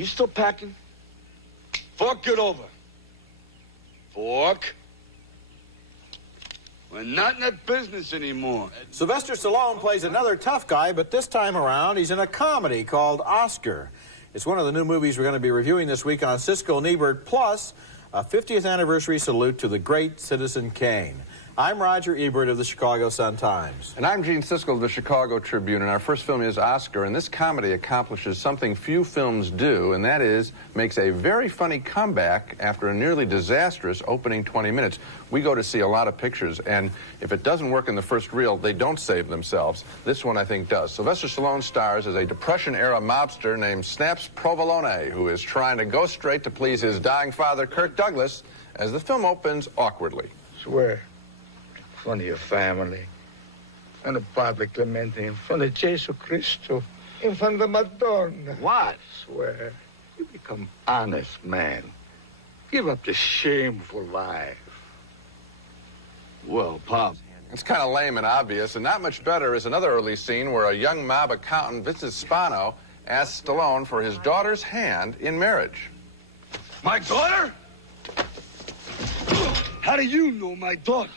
you still packing? Fork it over. Fork. We're not in that business anymore. Sylvester Stallone plays another tough guy, but this time around he's in a comedy called Oscar. It's one of the new movies we're going to be reviewing this week on Siskel and Ebert, plus a 50th anniversary salute to the great Citizen Kane. I'm Roger Ebert of the Chicago Sun-Times. And I'm Gene Siskel of the Chicago Tribune, and our first film is Oscar, and this comedy accomplishes something few films do, and that is makes a very funny comeback after a nearly disastrous opening 20 minutes. We go to see a lot of pictures, and if it doesn't work in the first reel, they don't save themselves. This one, I think, does. Sylvester Stallone stars as a Depression-era mobster named Snaps Provolone, who is trying to go straight to please his dying father, Kirk Douglas, as the film opens awkwardly. Swear. In front of your family, in front of Padre Clemente, in front of Jesus Cristo, in front of Madonna. What? Swear, you become honest man. Give up the shameful life. Well, Pop. It's kind of lame and obvious, and not much better is another early scene where a young mob accountant, Vincent Spano, asks Stallone for his daughter's hand in marriage. My daughter? How do you know my daughter?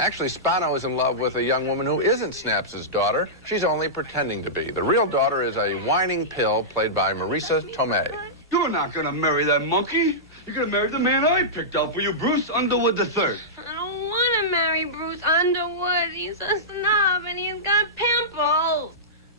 Actually, Spano is in love with a young woman who isn't Snaps' daughter. She's only pretending to be. The real daughter is a whining pill played by Marisa Tomei. You're not gonna marry that monkey. You're gonna marry the man I picked out for you, Bruce Underwood III. I don't want to marry Bruce Underwood. He's a snob and he's got pimples.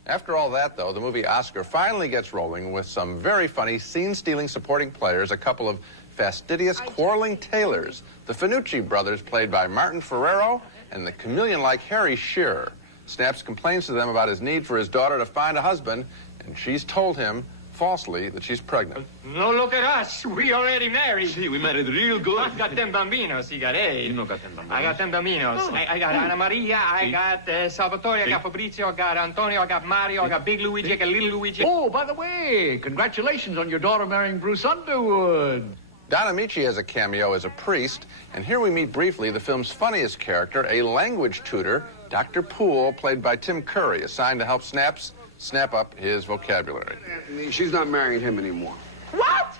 After all that, though, the movie Oscar finally gets rolling with some very funny scene-stealing supporting players, a couple of fastidious, quarreling tailors, the Finucci brothers, played by Martin Ferrero, and the chameleon-like Harry Shearer. Snaps complains to them about his need for his daughter to find a husband, and she's told him, falsely, that she's pregnant. No, look at us. We already married. Gee, we married real good. I've got them bambinos. He got eight. You don't got them bambinos. I got them bambinos. Oh. I got Anna Maria. I got Salvatore. I got Fabrizio. I got Antonio. I got Mario. I got Big Luigi. I got Little Luigi. Oh, by the way, congratulations on your daughter marrying Bruce Underwood. Don Amici has a cameo as a priest, and here we meet briefly the film's funniest character, a language tutor, Dr. Poole, played by Tim Curry, assigned to help Snaps snap up his vocabulary. Anthony, she's not marrying him anymore. What?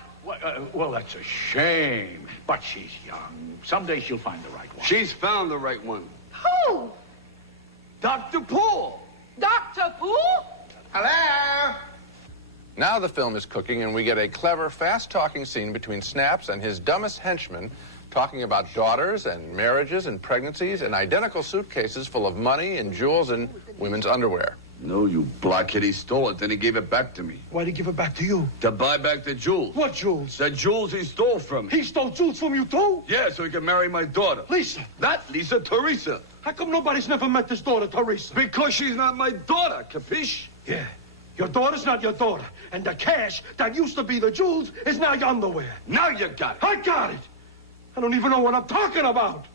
Well, that's a shame. But she's young. Someday she'll find the right one. She's found the right one. Who? Dr. Poole. Dr. Poole? Hello? Now the film is cooking, and we get a clever, fast-talking scene between Snaps and his dumbest henchman, talking about daughters and marriages and pregnancies and identical suitcases full of money and jewels and women's underwear. No, you blockhead. He stole it, then he gave it back to me. Why'd he give it back to you? To buy back the jewels. What jewels? The jewels he stole from me. He stole jewels from you, too? Yeah, so he could marry my daughter. Lisa. Not Lisa, Teresa. How come nobody's never met this daughter, Teresa? Because she's not my daughter, capiche? Yeah. Your daughter's not your daughter. And the cash that used to be the jewels is now your underwear. Now you got it. I got it. I don't even know what I'm talking about.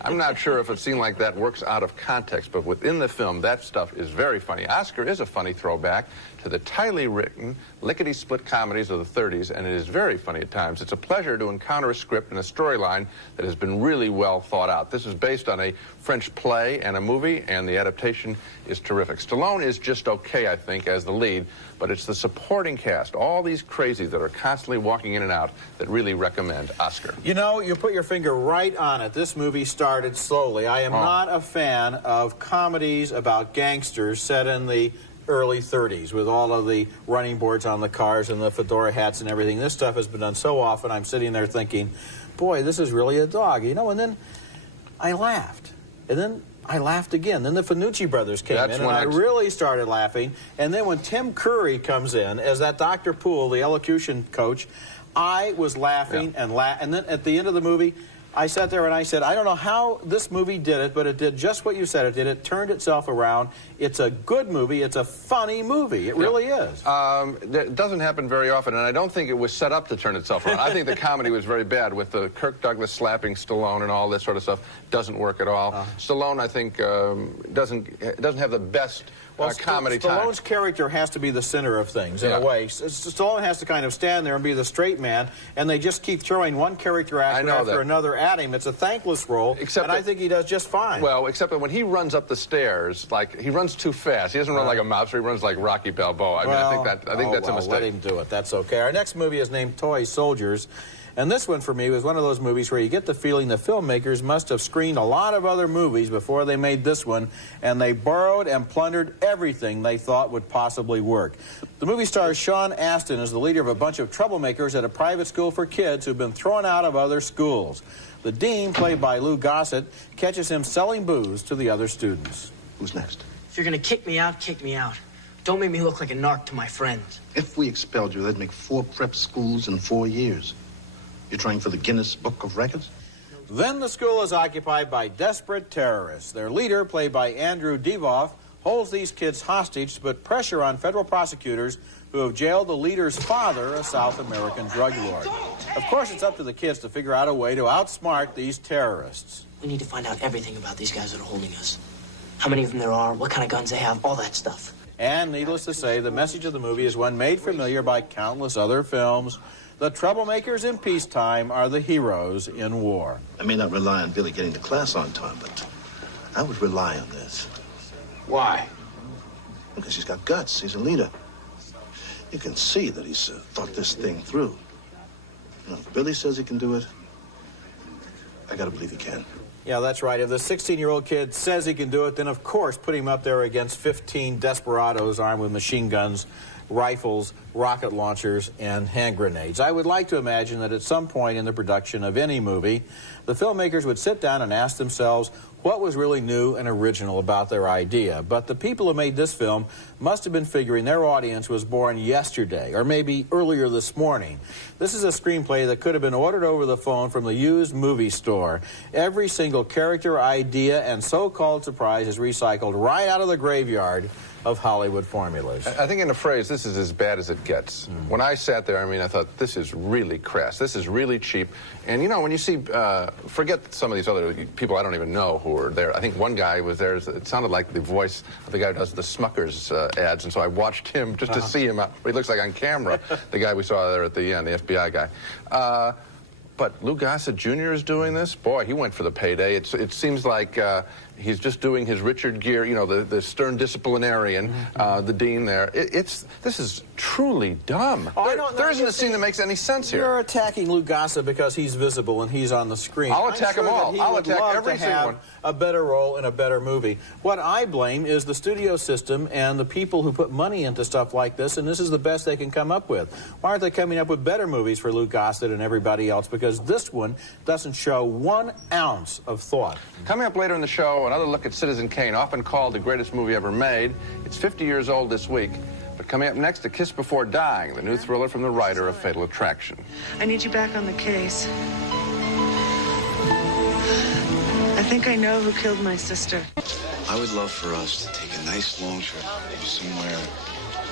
I'm not sure if a scene like that works out of context, but within the film, that stuff is very funny. Oscar is a funny throwback to the tightly written, lickety-split comedies of the 30s, and it is very funny at times. It's a pleasure to encounter a script and a storyline that has been really well thought out. This is based on a French play and a movie, and the adaptation is terrific. Stallone is just okay, I think, as the lead, but it's the supporting cast, all these crazies that are constantly walking in and out, that really recommend Oscar. You know, you put your finger right on it. This movie started slowly. I am not a fan of comedies about gangsters set in the early 30s with all of the running boards on the cars and the fedora hats and everything. This stuff has been done so often, I'm sitting there thinking, boy, this is really a dog, you know, and then I laughed. And then I laughed again. Then the Finucci brothers came in, and I really started laughing. And then when Tim Curry comes in as that Dr. Poole, the elocution coach, I was laughing and then at the end of the movie, I sat there and I said, I don't know how this movie did it, but it did just what you said it did. It turned itself around. It's a good movie. It's a funny movie. It really is. It doesn't happen very often, and I don't think it was set up to turn itself around. I think the comedy was very bad with the Kirk Douglas slapping Stallone and all this sort of stuff. Doesn't work at all. Stallone, I think, doesn't have the best comedy time. Stallone's character has to be the center of things, in a way. Stallone has to kind of stand there and be the straight man, and they just keep throwing one character actor after another at him. It's a thankless role, and I think he does just fine. Well, except that when he runs up the stairs, like, he runs too fast. He doesn't run like a mobster, he runs like Rocky Balboa. I think that's a mistake. Let him do it. That's okay. Our next movie is named Toy Soldiers. And this one, for me, was one of those movies where you get the feeling the filmmakers must have screened a lot of other movies before they made this one, and they borrowed and plundered everything they thought would possibly work. The movie stars Sean Astin as the leader of a bunch of troublemakers at a private school for kids who've been thrown out of other schools. The dean, played by Lou Gossett, catches him selling booze to the other students. Who's next? If you're gonna kick me out, kick me out. Don't make me look like a narc to my friends. If we expelled you, that'd make 4 prep schools in 4 years. You're trying for the Guinness Book of Records? Then the school is occupied by desperate terrorists. Their leader, played by Andrew Divoff, holds these kids hostage to put pressure on federal prosecutors who have jailed the leader's father, a South American drug lord. Of course, it's up to the kids to figure out a way to outsmart these terrorists. We need to find out everything about these guys that are holding us. How many of them there are, what kind of guns they have, all that stuff. And needless to say, the message of the movie is one made familiar by countless other films. The troublemakers in peacetime are the heroes in war. I may not rely on Billy getting to class on time, but I would rely on this. Why? Because he's got guts. He's a leader. You can see that he's thought this thing through. You know, if Billy says he can do it, I gotta believe he can. Yeah, that's right. If the 16-year-old kid says he can do it, then of course put him up there against 15 desperados armed with machine guns, rifles, rocket launchers, and hand grenades. I would like to imagine that at some point in the production of any movie, the filmmakers would sit down and ask themselves what was really new and original about their idea. But the people who made this film must have been figuring their audience was born yesterday, or maybe earlier this morning. This is a screenplay that could have been ordered over the phone from the used movie store. Every single character, idea, and so-called surprise is recycled right out of the graveyard of Hollywood formulas. I think in a phrase, this is as bad as it gets. When I sat there, I mean, I thought, this is really crass. This is really cheap. And, you know, when you see, forget some of these other people I don't even know who are there. I think one guy was there, it sounded like the voice of the guy who does the Smuckers ads, and so I watched him just to see him, what he looks like on camera, the guy we saw there at the end, the FBI guy. But Lou Gossett Jr. is doing this? Boy, he went for the payday. It seems like he's just doing his Richard Gere, you know, the stern disciplinarian, the dean there. This is truly dumb. There isn't a scene that makes any sense here. You're attacking Lou Gossett because he's visible and he's on the screen. I'll attack them all. I'll attack every single one. A better role in a better movie. What I blame is the studio system and the people who put money into stuff like this, and this is the best they can come up with. Why aren't they coming up with better movies for Lou Gossett and everybody else? Because this one doesn't show 1 ounce of thought. Coming up later in the show, another look at Citizen Kane, often called the greatest movie ever made. It's 50 years old this week. But coming up next, A Kiss Before Dying, the new thriller from the writer of Fatal Attraction. I need you back on the case. I think I know who killed my sister. I would love for us to take a nice long trip, maybe somewhere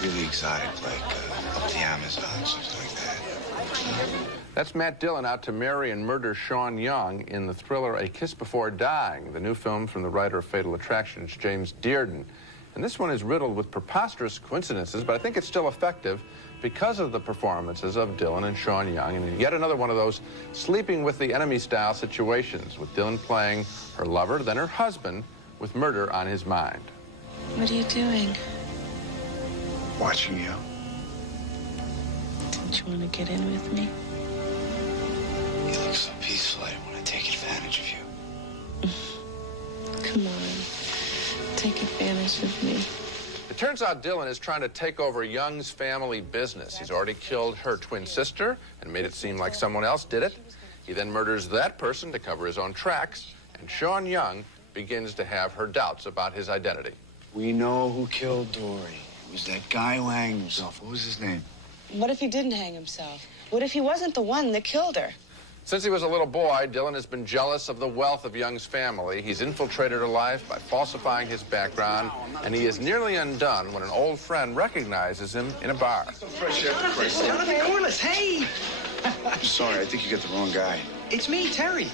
really exotic, like up the Amazon, something like that. That's Matt Dillon out to marry and murder Sean Young in the thriller A Kiss Before Dying, the new film from the writer of Fatal Attraction. It's James Dearden. And this one is riddled with preposterous coincidences, but I think it's still effective because of the performances of Dillon and Sean Young, and yet another one of those sleeping with the enemy style situations, with Dillon playing her lover, then her husband, with murder on his mind. What are you doing? Watching you. Don't you want to get in with me? You look so peaceful, I didn't want to take advantage of you. Come on. Take advantage of me. It turns out Dillon is trying to take over Young's family business. He's already killed her twin sister and made it seem like someone else did it. He then murders that person to cover his own tracks, and Sean Young begins to have her doubts about his identity. We know who killed Dory. It was that guy who hanged himself. What was his name? What if he didn't hang himself? What if he wasn't the one that killed her? Since he was a little boy, Dillon has been jealous of the wealth of Young's family. He's infiltrated her life by falsifying his background, and he is nearly undone when an old friend recognizes him in a bar. Fresh air for Christ's sake. Jonathan Corliss, hey! I'm sorry, I think you got the wrong guy. It's me, Terry.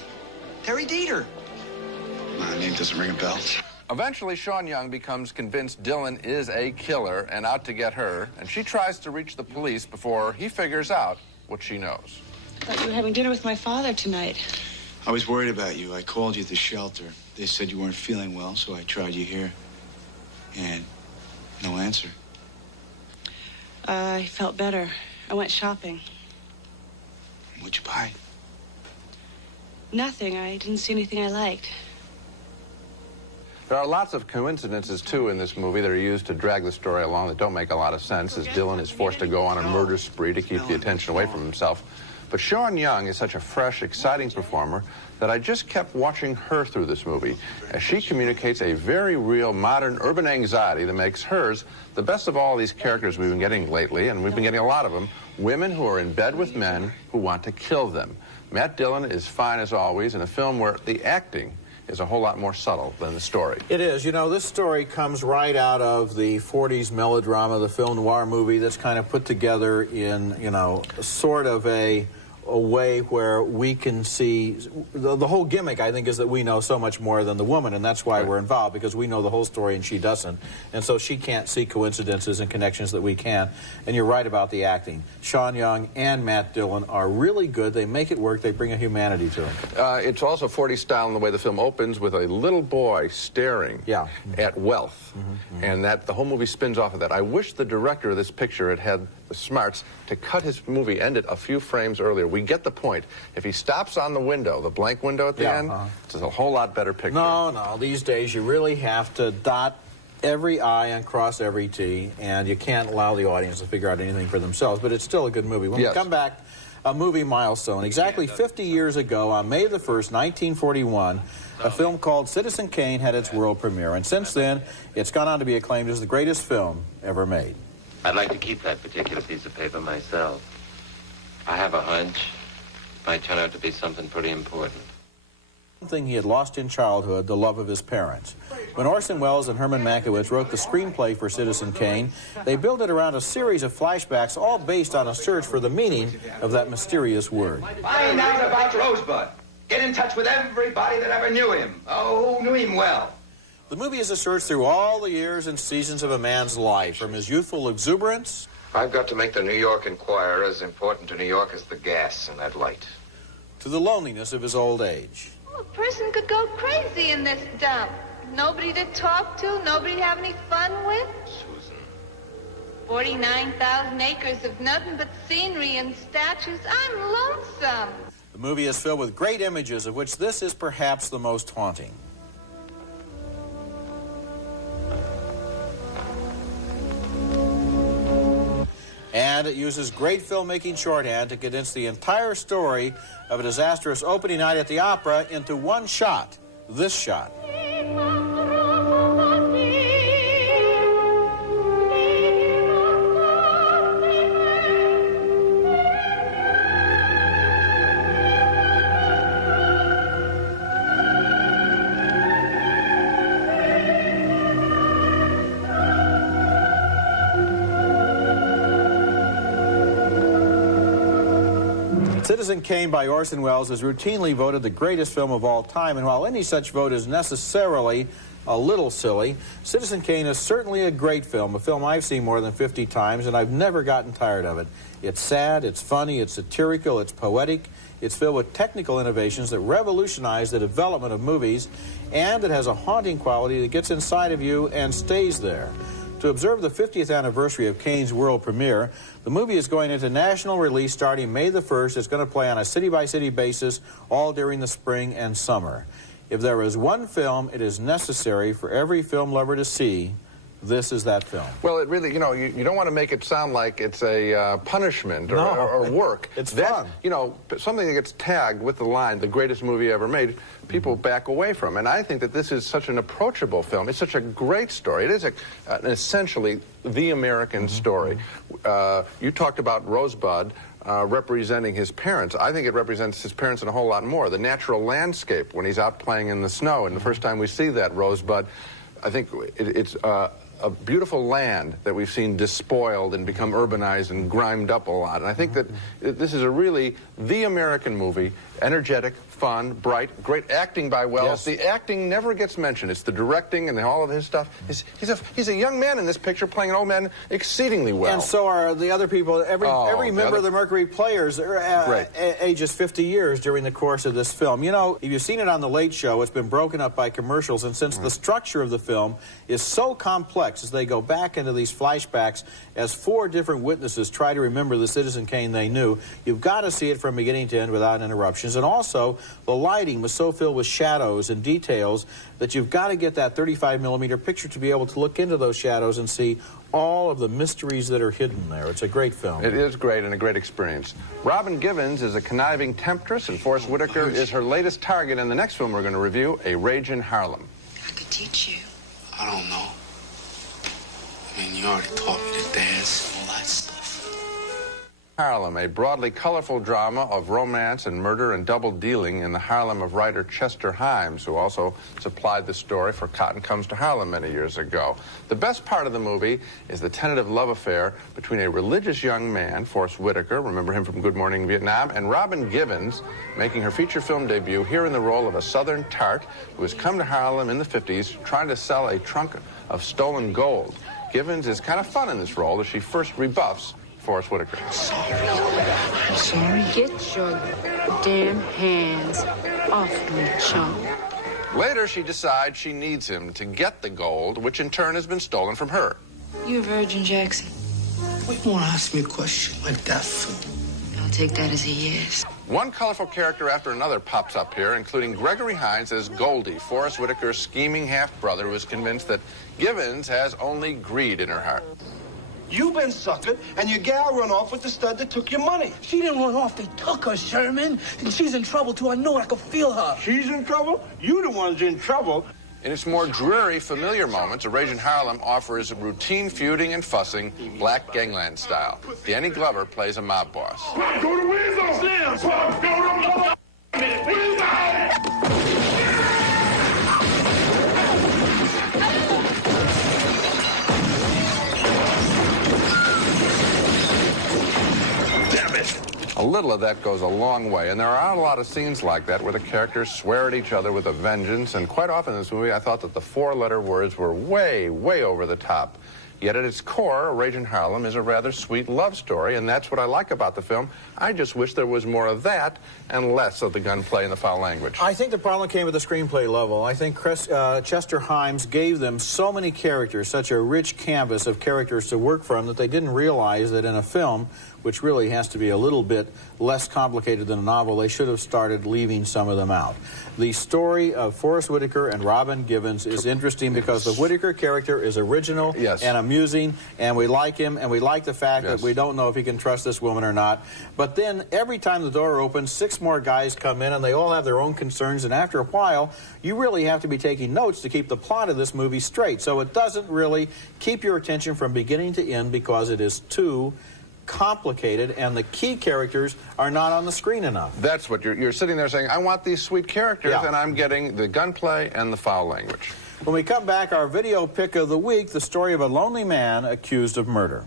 Terry Dieter. My name doesn't ring a bell. Eventually, Sean Young becomes convinced Dylan is a killer and out to get her, and she tries to reach the police before he figures out what she knows. I thought you were having dinner with my father tonight. I was worried about you. I called you at the shelter. They said you weren't feeling well, so I tried you here. And no answer. I felt better. I went shopping. What'd you buy? Nothing. I didn't see anything I liked. There are lots of coincidences, too, in this movie that are used to drag the story along that don't make a lot of sense, as Dylan is forced to go on a murder spree to keep the attention away from himself. But Sean Young is such a fresh, exciting performer that I just kept watching her through this movie as she communicates a very real modern urban anxiety that makes hers the best of all these characters we've been getting lately, and we've been getting a lot of them, women who are in bed with men who want to kill them. Matt Dillon is fine as always in a film where the acting is a whole lot more subtle than the story. It is. You know, this story comes right out of the 40s melodrama, the film noir movie that's kind of put together in, you know, sort of a way where we can see the whole gimmick, I think, is that we know so much more than the woman, and that's why we're involved, because we know the whole story and she doesn't, and so she can't see coincidences and connections that we can. And you're right about the acting. Sean Young and Matt Dillon are really good. They make it work. They bring a humanity to it. It's also 40s style in the way the film opens with a little boy staring at wealth, and that the whole movie spins off of that. I wish the director of this picture had had the smarts to cut his movie, end it a few frames earlier. We get the point. If he stops on the window, the blank window at the end, it's a whole lot better picture. No, these days you really have to dot every I and cross every T, and you can't allow the audience to figure out anything for themselves, but it's still a good movie. When we come back, a movie milestone. Exactly 50 years ago, on May the 1st, 1941, a film called Citizen Kane had its world premiere, and since then, it's gone on to be acclaimed as the greatest film ever made. I'd like to keep that particular piece of paper myself. I have a hunch it might turn out to be something pretty important. Something he had lost in childhood, the love of his parents. When Orson Welles and Herman Mankiewicz wrote the screenplay for Citizen Kane, they built it around a series of flashbacks, all based on a search for the meaning of that mysterious word. Find out about Rosebud. Get in touch with everybody that ever knew him. Oh, who knew him well. The movie is a search through all the years and seasons of a man's life, from his youthful exuberance. I've got to make the New York Enquirer as important to New York as the gas in that light. To the loneliness of his old age. Oh, a person could go crazy in this dump. Nobody to talk to, nobody to have any fun with. Susan. 49,000 acres of nothing but scenery and statues. I'm lonesome. The movie is filled with great images, of which this is perhaps the most haunting. And it uses great filmmaking shorthand to condense the entire story of a disastrous opening night at the opera into one shot, this shot. Citizen Kane by Orson Welles is routinely voted the greatest film of all time, and while any such vote is necessarily a little silly, Citizen Kane is certainly a great film, a film I've seen more than 50 times, and I've never gotten tired of it. It's sad, it's funny, it's satirical, it's poetic, it's filled with technical innovations that revolutionize the development of movies, and it has a haunting quality that gets inside of you and stays there. To observe the 50th anniversary of Kane's world premiere, the movie is going into national release starting May the 1st. It's going to play on a city-by-city basis all during the spring and summer. If there is one film it is necessary for every film lover to see, this is that film. Well, it really, you know, you don't want to make it sound like it's a punishment or work. It's fun. You know, something that gets tagged with the line, the greatest movie ever made, people back away from. And I think that this is such an approachable film. It's such a great story. It is essentially the American story. You talked about Rosebud representing his parents. I think it represents his parents and a whole lot more. The natural landscape when he's out playing in the snow, and the first time we see that Rosebud, I think it's a beautiful land that we've seen despoiled and become urbanized and grimed up a lot. And I think that this is a really the American movie, energetic, fun, bright, great acting by Wells. Yes. The acting never gets mentioned. It's the directing and all of his stuff. He's a young man in this picture playing an old man exceedingly well. And so are the other people. Every member of the Mercury Players are ages 50 years during the course of this film. You know, if you've seen it on The Late Show, it's been broken up by commercials, and since the structure of the film is so complex as they go back into these flashbacks as 4 different witnesses try to remember the Citizen Kane they knew, you've got to see it from beginning to end without interruptions. And also, the lighting was so filled with shadows and details that you've got to get that 35mm picture to be able to look into those shadows and see all of the mysteries that are hidden there. It's a great film. It is great and a great experience. Robin Givens is a conniving temptress, and Forrest Whitaker is her latest target in the next film we're going to review, A Rage in Harlem. I could teach you. I don't know. I mean, you already taught me to dance and all that stuff. Harlem, a broadly colorful drama of romance and murder and double dealing in the Harlem of writer Chester Himes, who also supplied the story for Cotton Comes to Harlem many years ago. The best part of the movie is the tentative love affair between a religious young man, Forrest Whitaker, remember him from Good Morning Vietnam, and Robin Givens, making her feature film debut here in the role of a Southern tart who has come to Harlem in the 50s trying to sell a trunk of stolen gold. Givens is kind of fun in this role as she first rebuffs Forrest Whitaker. I'm sorry. Get your damn hands off me, chump. Later, she decides she needs him to get the gold, which in turn has been stolen from her. You a virgin, Jackson? Why you want to ask me a question like that for? I'll take that as a yes. One colorful character after another pops up here, including Gregory Hines as Goldie, Forrest Whitaker's scheming half-brother who is convinced that Givens has only greed in her heart. You've been suckered, and your gal run off with the stud that took your money. She didn't run off. They took her, Sherman. And she's in trouble, too. I know it. I can feel her. She's in trouble? You the one's in trouble. In its more dreary, familiar moments, A Rage in Harlem offers routine feuding and fussing, black gangland style. Danny Glover plays a mob boss. Go to Weasel! Slim! Go to A little of that goes a long way, and there are a lot of scenes like that where the characters swear at each other with a vengeance, and quite often in this movie I thought that the 4-letter words were way, way over the top. Yet at its core, A Rage in Harlem is a rather sweet love story, and that's what I like about the film. I just wish there was more of that and less of the gunplay and the foul language. I think the problem came at the screenplay level. I think Chester Himes gave them so many characters, such a rich canvas of characters to work from, that they didn't realize that in a film, which really has to be a little bit less complicated than a novel, they should have started leaving some of them out. The story of Forrest Whitaker and Robin Givens is interesting because the Whitaker character is original and amusing, and we like him, and we like the fact that we don't know if he can trust this woman or not. But then every time the door opens, 6 more guys come in, and they all have their own concerns, and after a while, you really have to be taking notes to keep the plot of this movie straight. So it doesn't really keep your attention from beginning to end because it is too complicated, and the key characters are not on the screen enough. That's what you're sitting there saying, I want these sweet characters, and I'm getting the gunplay and the foul language. When we come back, our video pick of the week, the story of a lonely man accused of murder.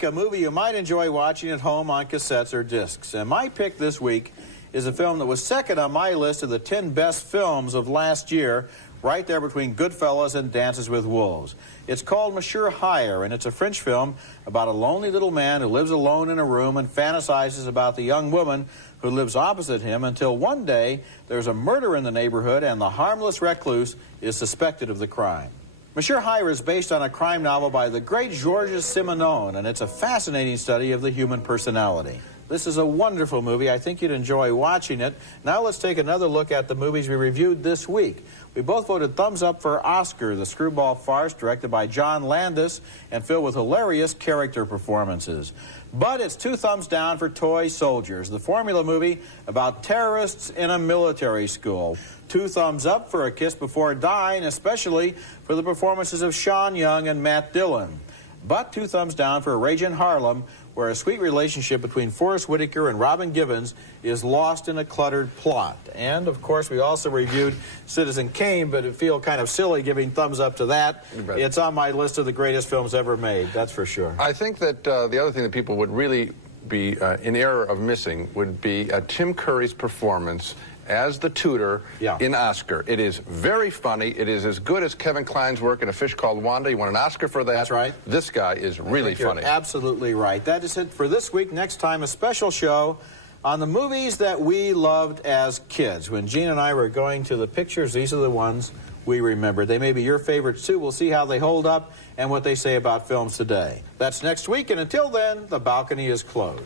A movie you might enjoy watching at home on cassettes or discs. And my pick this week is a film that was second on my list of the 10 best films of last year, right there between Goodfellas and Dances with Wolves. It's called Monsieur Hire, and it's a French film about a lonely little man who lives alone in a room and fantasizes about the young woman who lives opposite him until one day there's a murder in the neighborhood and the harmless recluse is suspected of the crime. Monsieur Hire is based on a crime novel by the great Georges Simenon, and it's a fascinating study of the human personality. This is a wonderful movie. I think you'd enjoy watching it. Now let's take another look at the movies we reviewed this week. We both voted thumbs up for Oscar, the screwball farce directed by John Landis and filled with hilarious character performances. But it's 2 thumbs down for Toy Soldiers, the formula movie about terrorists in a military school. 2 thumbs up for A Kiss Before Dying, especially for the performances of Sean Young and Matt Dillon. But 2 thumbs down for A Rage in Harlem, where a sweet relationship between Forrest Whitaker and Robin Givens is lost in a cluttered plot. And, of course, we also reviewed Citizen Kane, but it feels kind of silly giving thumbs up to that. It's on my list of the greatest films ever made, that's for sure. I think that the other thing that people would really be in error of missing would be Tim Curry's performance as the tutor in Oscar. It is very funny. It is as good as Kevin Kline's work in A Fish Called Wanda. He won an Oscar for that. That's right. This guy is really funny. You're absolutely right. That is it for this week. Next time, a special show on the movies that we loved as kids. When Gene and I were going to the pictures, these are the ones we remember. They may be your favorites, too. We'll see how they hold up and what they say about films today. That's next week, and until then, the balcony is closed.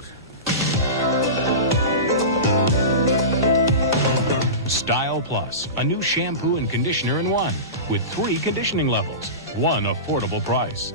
Style Plus, a new shampoo and conditioner in one, with 3 conditioning levels, one affordable price.